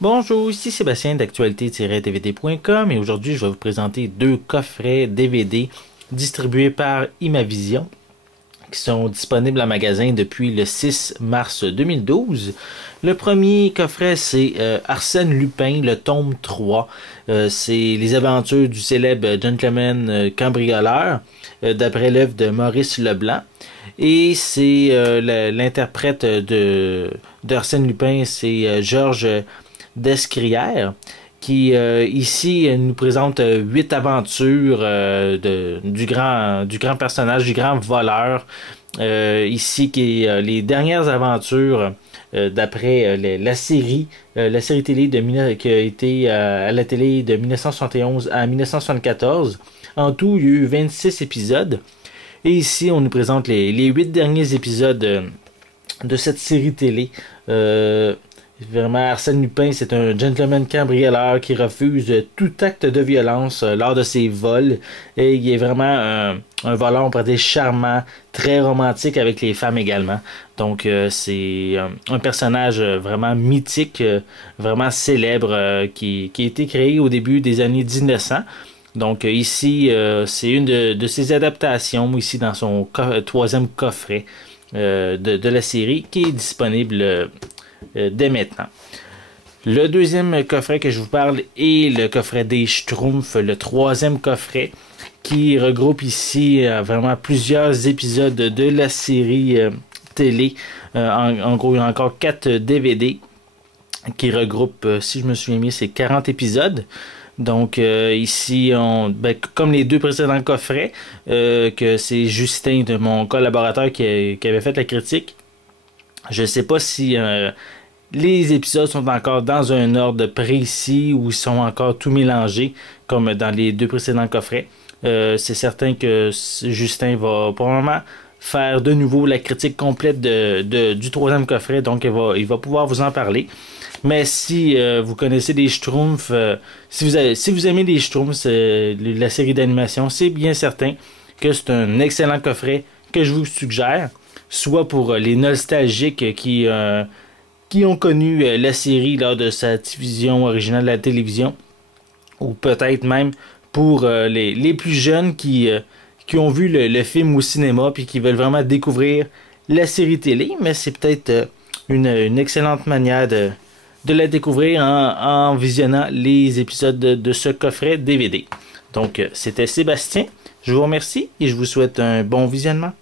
Bonjour, ici Sébastien d'actualité-dvd.com et aujourd'hui je vais vous présenter deux coffrets DVD distribués par Imavision qui sont disponibles en magasin depuis le 6 mars 2012. Le premier coffret, c'est Arsène Lupin, le tome 3. C'est les aventures du célèbre gentleman cambrioleur, d'après l'œuvre de Maurice Leblanc. Et c'est l'interprète d'Arsène Lupin, c'est Georges Descrières, qui ici nous présente 8 aventures du grand personnage, du grand voleur. Ici qui est les dernières aventures d'après la série télé qui a été à la télé de 1971 à 1974. En tout, il y a eu 26 épisodes. Et ici, on nous présente les 8 derniers épisodes de cette série télé. Vraiment, Arsène Lupin, c'est un gentleman cambrioleur qui refuse tout acte de violence lors de ses vols. Et il est vraiment un voleur, on pourrait dire, charmant, très romantique avec les femmes également. Donc, c'est un personnage vraiment mythique, vraiment célèbre, qui a été créé au début des années 1900. Donc, ici, c'est une de ses adaptations, ici dans son troisième coffret de la série, qui est disponible dès maintenant. Le deuxième coffret que je vous parle est le coffret des Schtroumpfs, le troisième coffret qui regroupe ici vraiment plusieurs épisodes de la série télé. En gros, il y a encore 4 DVD qui regroupent, si je me souviens bien, c'est 40 épisodes. Donc ici, comme les deux précédents coffrets, que c'est Justin, de mon collaborateur, qui avait fait la critique. Je ne sais pas si les épisodes sont encore dans un ordre précis ou ils sont encore tout mélangés comme dans les deux précédents coffrets. C'est certain que Justin va probablement faire de nouveau la critique complète du troisième coffret, donc il va pouvoir vous en parler. Mais si vous connaissez les Schtroumpfs, si vous aimez les Schtroumpfs, la série d'animation, c'est bien certain que c'est un excellent coffret que je vous suggère. Soit pour les nostalgiques qui ont connu la série lors de sa diffusion originale de la télévision, ou peut-être même pour les plus jeunes qui ont vu le film au cinéma puis qui veulent vraiment découvrir la série télé, mais c'est peut-être une excellente manière de la découvrir en visionnant les épisodes de ce coffret DVD. Donc, c'était Sébastien, je vous remercie et je vous souhaite un bon visionnement.